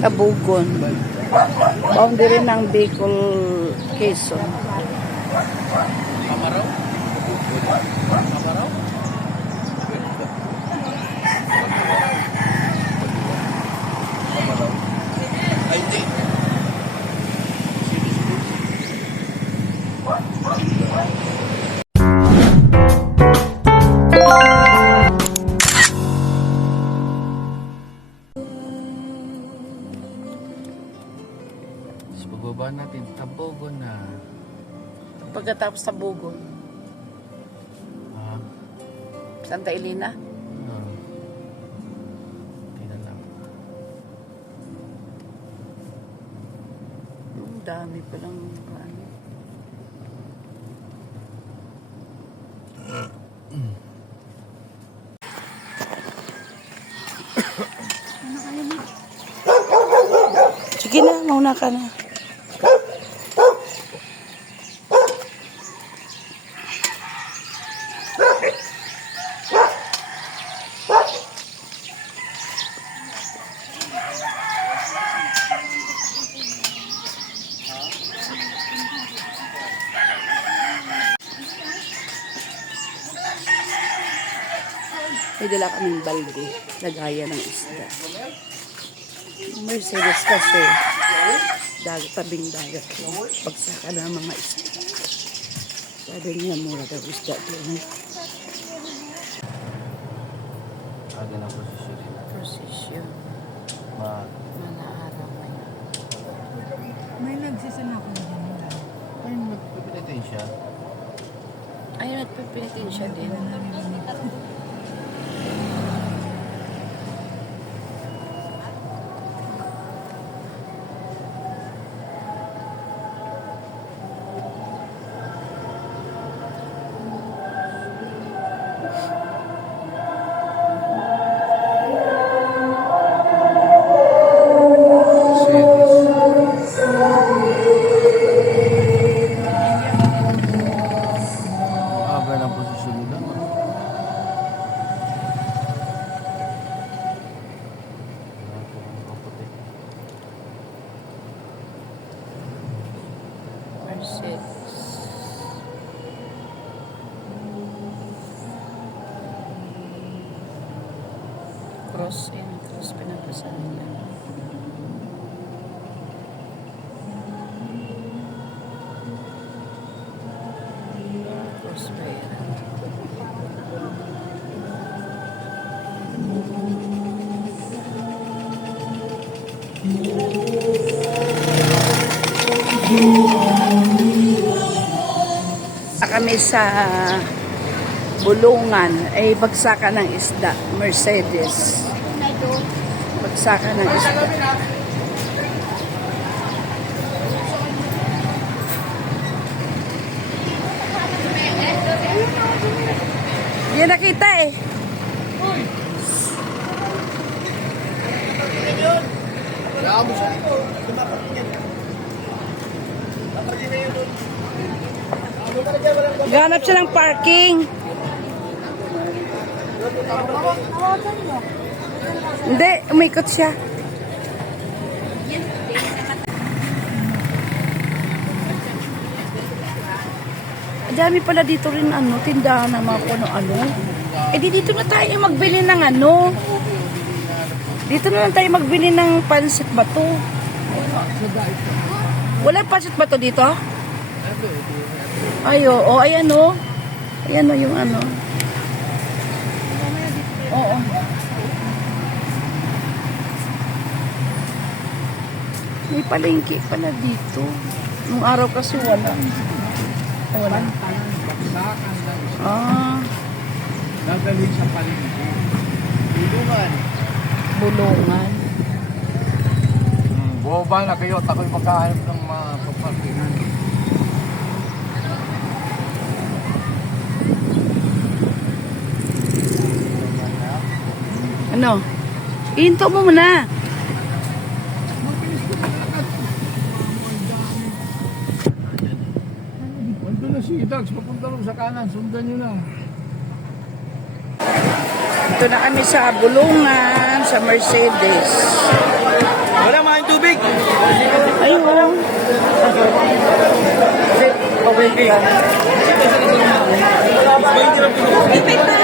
Kabugon. Boundary ng Bicol, Quezon. Pagkatapos sa Bugon, Ah, Santa Elena. ah. Tingnan lang. Ang dami palang ano. Sige na, mauna ka na. May dala kaming balde, lagayan ng isda. Mercedes kasi, dagat, tabing dagat. Pagsaka ng mga isda. Sabi niya, mura daw isda doon. Aga ng posisyon nila. Precision, Ma, mga araw ngayon. May nagsisanako na din ay, magpipilitin siya. Ayun, at pipilitin siya din. Cross and cross pinapasan niya. Cross pa yan. kami sa bulungan ay bagsakan ng isda Mercedes bagsakan ng isda Hindi nakita eh. Ganap siya ng parking. Hindi, umikot siya. Dami pala dito rin ano, tindahan ng mga kuno ano. Eh di dito na tayo magbili ng ano. Dito na lang tayo magbili ng pansit bato. Wala pansit bato dito? Ay, oo. ayan o. Ayan o yung ano. Oo. May palengke pala dito. Nung araw kasi wala. Wala. Ah, Dadalhin sa palengke. Tulungan. bulungan. Hmm, buwaba na kayo at ako'y magkahanap ng mga pagparkingan. Ano? Ihinto mo muna. si Dags, papunta lang sa kanan, sundan nyo na. Ito na kami sa Bulungan, sa Mercedes. Wala mga tubig. Ayun. Okay. Okay.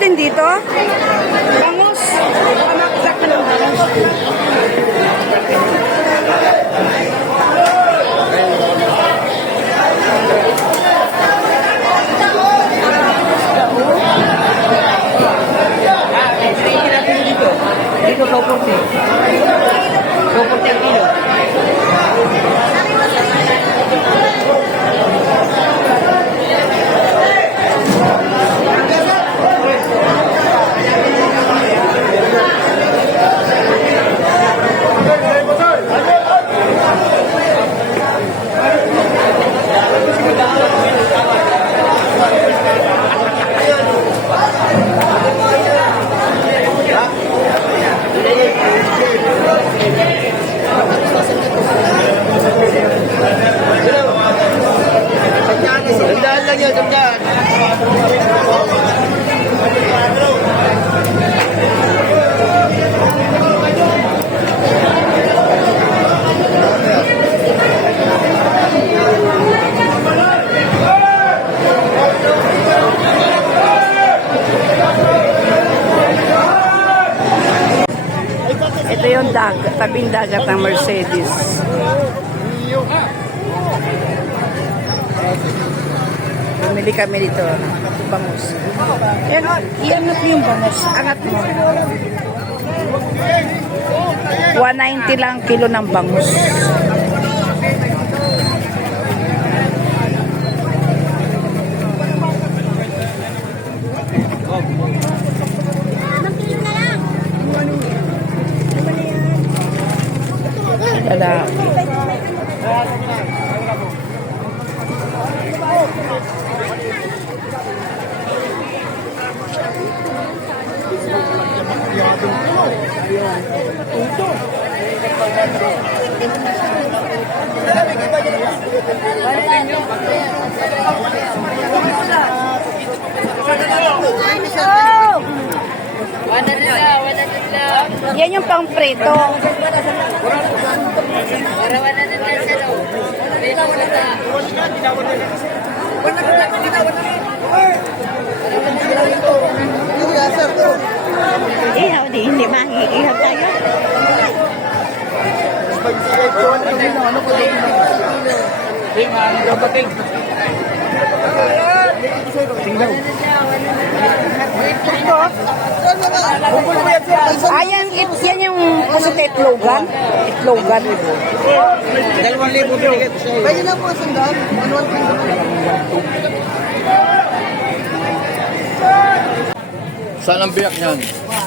Din dito? Bangus. Pamaksak ka ng. Dito, 240. 240 ang kilo. Sandaan lang yun, sandaan. Ito yung dagat, tabing dagat ng Mercedes. Bumili kami dito. Bangus. Yan, iangat mo yung bangus. Angat mo. 190 lang kilo ng bangus. Yan yung pang prito. Ihaw di, hindi mahiihaw tayo. Hindi, maano daw bating. Ayan, it, yan yung kasi sa itlogan. Itlogan. Dalawang libo binigay ko sa'yo. Pwede na po sandaan. Manual po Saan ang biyak niyan?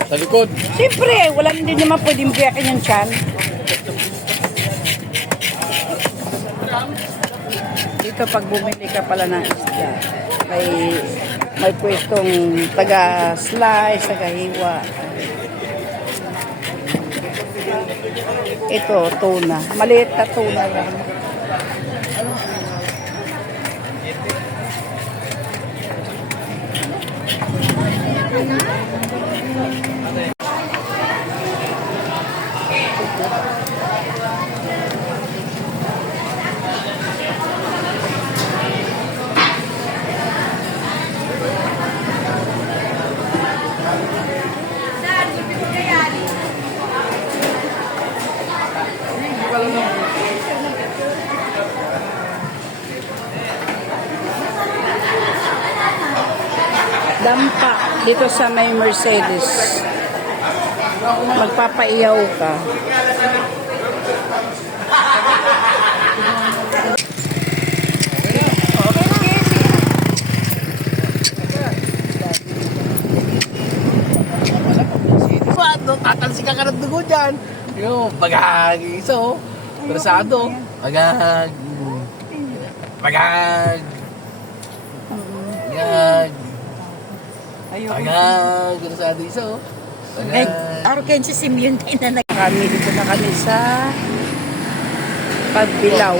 Sa likod. Siyempre, wala din naman pwedeng biyakin yung tiyan. Dito pag bumili ka pala ng isda, may may pwestong taga-slice, taga-hiwa. Ito, tuna. Maliit na tuna lang. 奶奶。Dito sa may Mercedes. Magpapaiyaw ka. Ano, tatalsika ka ng dugo dyan. Yung bagag, iso. Krasado. Bagag. Bagag. Bagag. Bagag. Krasado iso. Ay, Bagag. Arken si Simeon tayo na nag... Kami dito na kami sa Pagbilaw.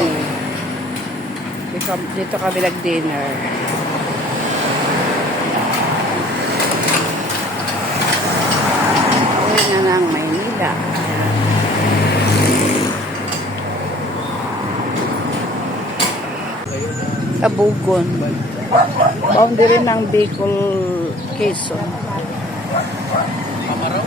Dito, dito kami nag-dinner. ng Maynila. Kabugon. Boundary ng Bicol, Quezon. Pamaraw?